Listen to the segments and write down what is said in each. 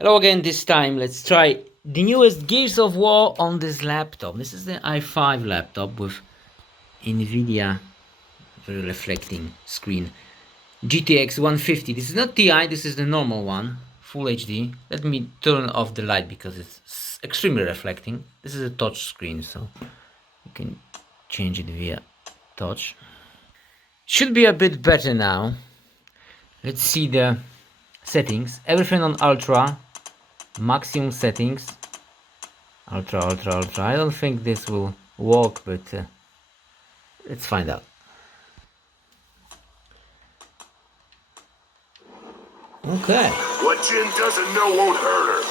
Hello again, this time let's try the newest Gears of War on this laptop. This is the i5 laptop with NVIDIA very reflecting screen. GTX 150. This is not Ti, this is the normal one, Full HD. Let me turn off the light because it's extremely reflecting. This is a touch screen, so you can change it via touch. Should be a bit better now. Let's see the settings. Everything on Ultra. Maximum settings. Ultra. I don't think this will work, but let's find out. Okay. What Jin doesn't know won't hurt her.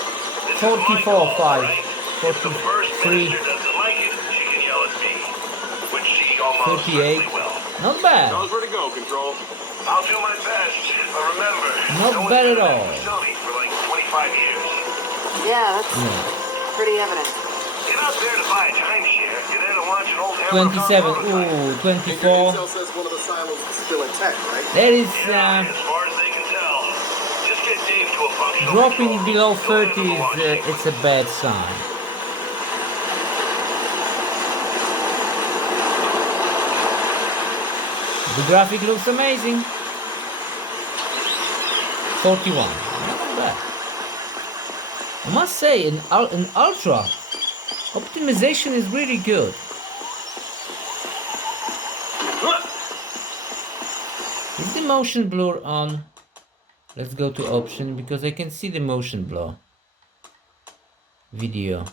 44, 5, 43, 38. Not bad. Knows where to go, Control. I'll do my best, but remember, Not bad at all. for like 25 years. Yeah, that's pretty evident. Get out there to buy a timeshare. Get in and watch an old 27. Ooh, 24. says one of the silos is still intact, right? That is As far as they can tell. Just get Dave to a functional dropping below control. 30 is it's a bad sign. The graphic looks amazing. 41. Not bad. I must say, in Ultra, optimization is really good. Is the motion blur on? Let's go to option because I can see the motion blur. Video.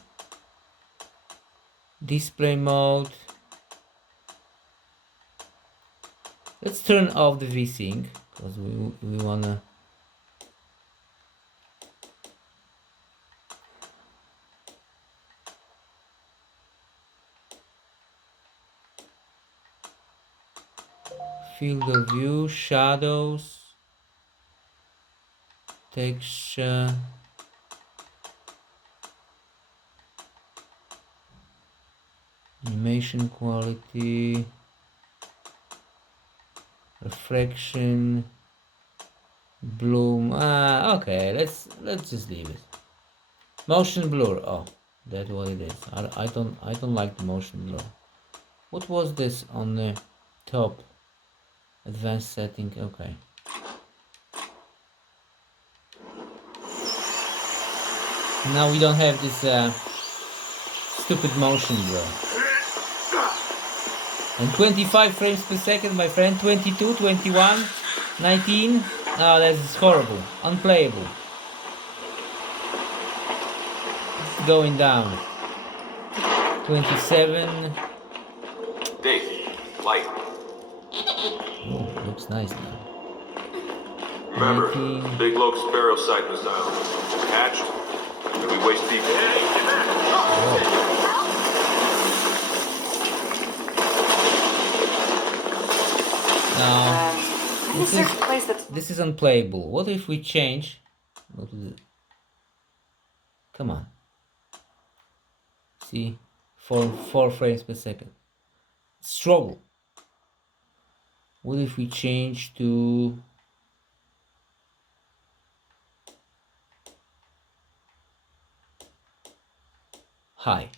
Display mode. Let's turn off the VSync because we wanna. Field of view, shadows, texture, animation quality, reflection, bloom. Okay, let's just leave it. Motion blur. Oh, that's what it is. I don't like the motion blur. What was this on the top? Advanced setting. Okay. Now we don't have this stupid motion blur. And 25 frames per second, my friend. 22, 21, 19. Oh, that's horrible. Unplayable. It's going down. 27. Dave, light. Oh, looks nice now. Remember, 19. big Loke Sparrow sight missile. Hatched. We waste people. Now, Is there a place that's this is unplayable. What if we change? Go to the. Come on. See, 4 frames per second. Struggle. What if we change to high?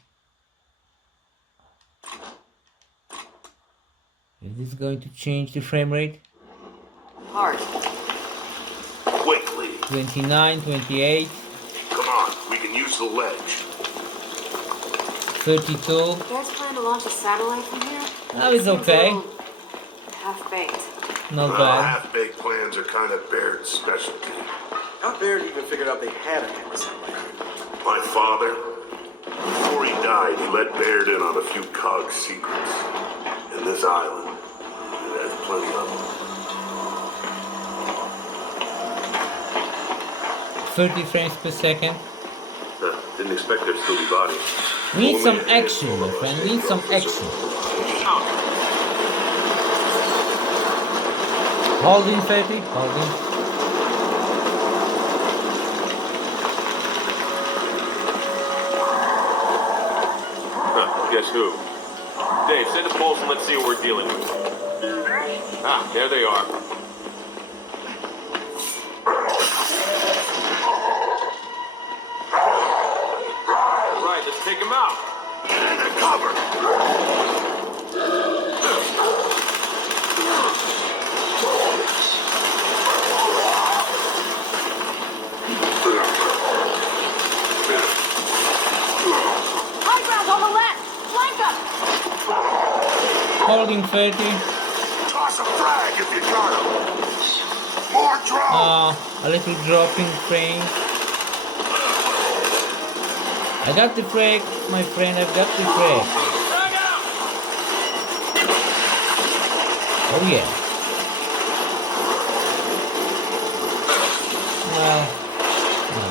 Is this going to change the frame rate? hard? Quickly. 29, 28, Come on, we can use the ledge. 32. You guys plan to launch a satellite from here? Oh, it's okay. Half-baked. Not bad. Half-baked plans are kind of Baird's specialty. How Baird even figured out they had a hammer satellite? My father, before he died, he let Baird in on a few cog secrets. And this island, it has plenty of them. 30 frames per second. Didn't expect there'd still be bodies. We need some action, my friend. We need some action. Holding 30. Holding. Guess who? Dave, send a pulse and let's see what we're dealing with. Ah, there they are. Take him out. Into cover. High ground on the left! Flank us! Holding 30. Toss a frag if you got him. More drones. A little dropping frame. I got the frag, my friend. I've got the frag. Oh yeah. Well, no.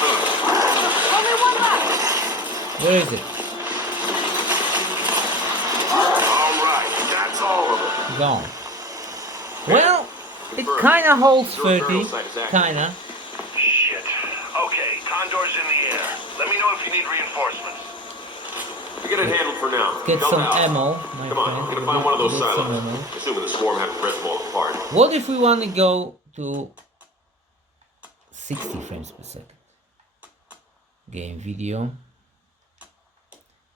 Only one left! Where is it? All right, that's all of them. Gone. Well, it kinda holds 30. Kinda. Shit. Okay, Condor's in the air. Let me know if you need reinforcements. We get it handled for now. Get Help some out. ammo, my Come friend. on, we're gonna find one of those Get some silos. ammo. Assuming the swarm haven't ripped them all apart. What if we want to go to 60 frames per second? Game video.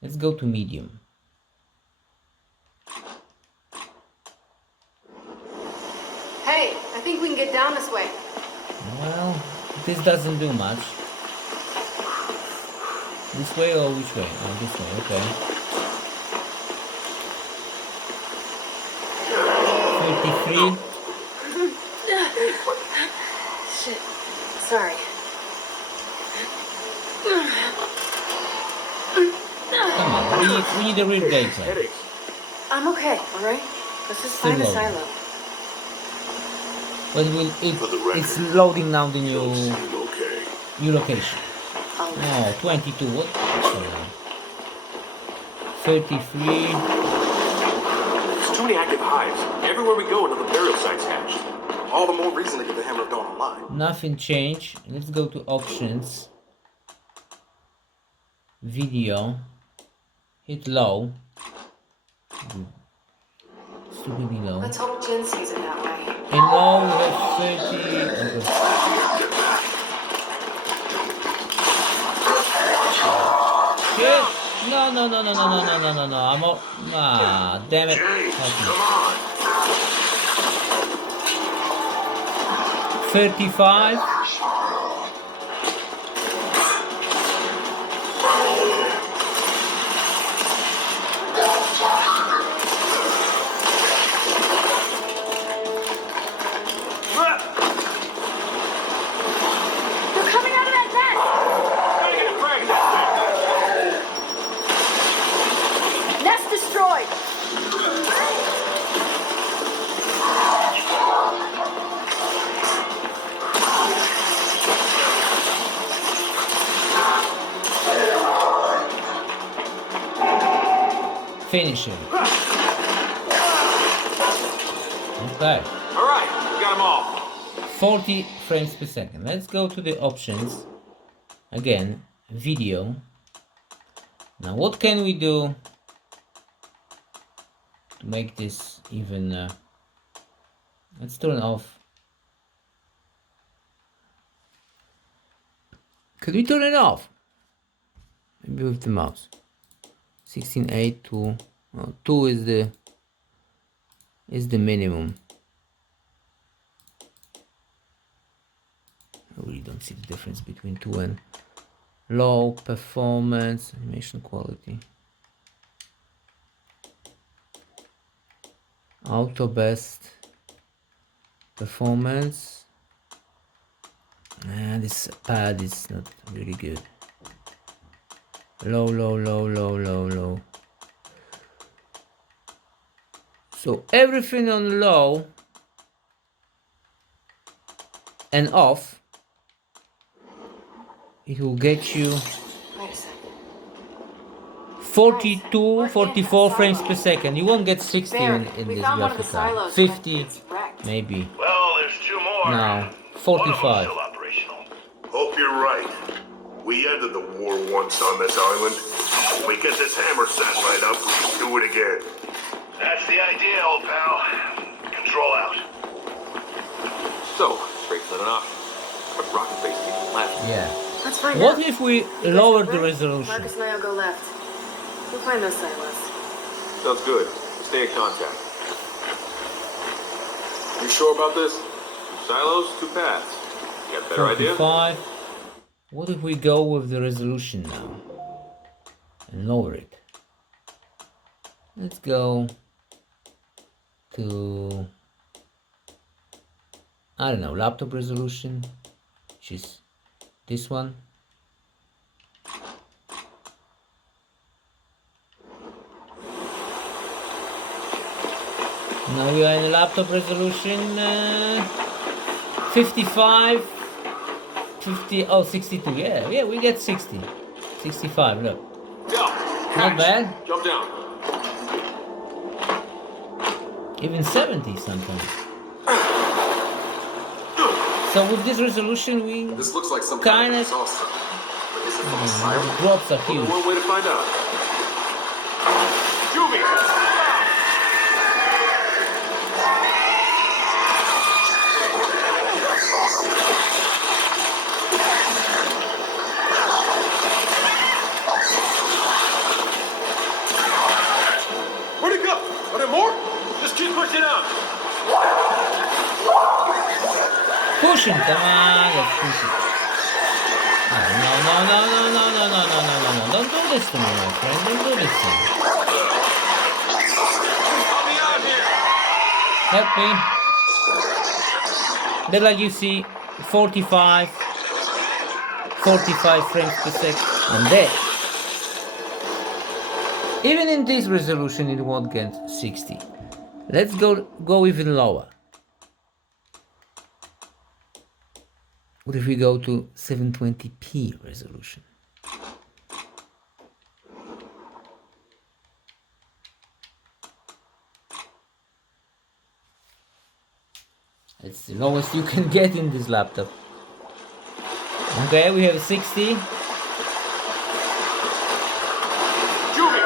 Let's go to medium. Hey, I think we can get down this way. Well, this doesn't do much. This way or which way? Oh, this way, okay. 33. Shit. Sorry. Come on, we need a real data. Headaches. I'm okay, alright? Let's just Still find a loading. silo. But it's loading now the Don't seem okay. new location. Oh, Oh, 22, what? 33. There's too many active hives. Everywhere we go, another burial site's hatched. All the more reason to get the Hammer of Dawn online. Nothing changed. Let's go to options. Video. Hit low. Stupidly low. let's hope Jen sees it that way. In low we have 30. Okay. Shit! No. I'm all. Ah, damn it. Jay, Help me. come on. 35. They're coming out of that nest! Gotta get a frag in that Nest destroyed! Finish him. Okay. thing. Alright, we got them all. 40 frames per second. Let's go to the options. Again, video. Now what can we do to make this even let's turn off. Could we turn it off? Maybe with the mouse. 16:8 to 2 is the minimum. I really don't see the difference between 2 and low. Performance, animation quality, auto best performance. This pad is not really good. Low. So everything on low and off, it will get you Wait a second. 42, 44 frames per second. You won't get 60 Barry, in we this found one of the graphic card. silos, 50 but it's wrecked. maybe. Well, there's two more. No, One of them's 45. still operational. Hope you're right. We ended the war once on this island. When we get this hammer satellite up, we can do it again. That's the idea, old pal. Control out. So, not an option. But rocket base people left. Yeah. Let's find What out. if we You guys lower go the right, resolution? Marcus and I'll go left. We'll find those silos. Sounds good. Stay in contact. You sure about this? 2 silos, 2 paths. You got a better idea? 45. What if we go with the resolution now and lower it? Let's go to, I don't know, laptop resolution, which is this one. Now we are in laptop resolution 55, 50, oh 62, yeah, we get 60, 65, look. Del, Not bad. jump down. Even 70 sometimes. So with this resolution we This looks like some kind of, exhaust. But is it from a siren? the drops are Only huge. one way to find out. Juvie! Where'd it go? Are there more? Just keep pushing out. Pushing, come on, let's push it. Oh, no, don't do this to me, my friend, don't do this to me. I'll be out here. Help me. Then like you see, 45 frames per second, and there. Even in this resolution it won't get 60. Let's go even lower. What if we go to 720p resolution? It's the lowest you can get in this laptop. Okay, we have 60. Juvie!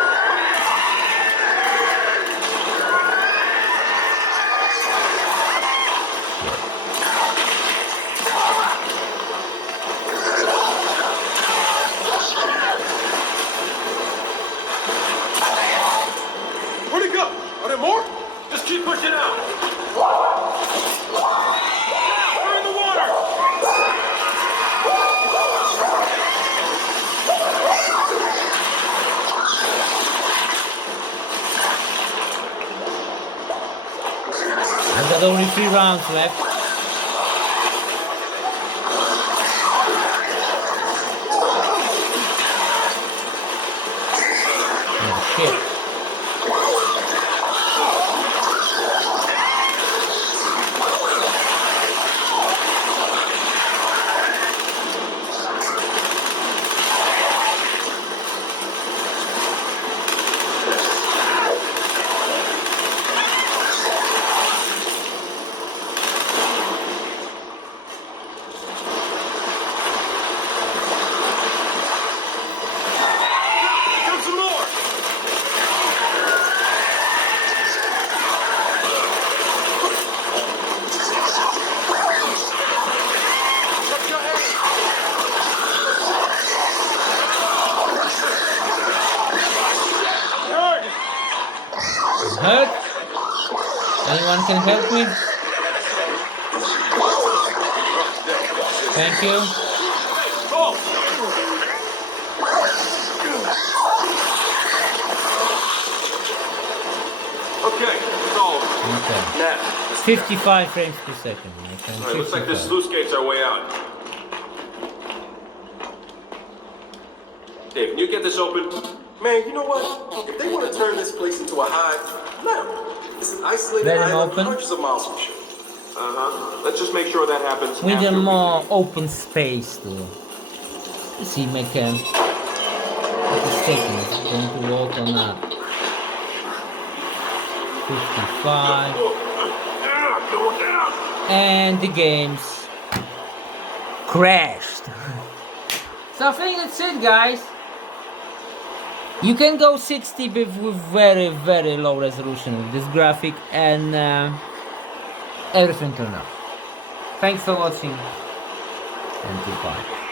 Where'd it go? Are there more? Just keep pushing out. We're in the water. I've got only 3 rounds left. Oh shit. Come some more. Check your head. Hurt. Hurt? Anyone can help me? Thank you. Oh. Okay, it's all over. Okay. Now, 55 frames per second, my friend. Alright, looks like this 55. sluice gate's our way out. Dave, can you get this open? Man, you know what? If they want to turn this place into a hive, let them. It's an isolated Let 'em island open. hundreds of miles from shore. Let's just make sure that happens. We need after a we- more open space to see make a statement. It's going to work on that. 55. Going down. And the games crashed. So I think that's it, guys. You can go 60 with very, very low resolution with this graphic, and everything turned out. Thanks for watching and goodbye.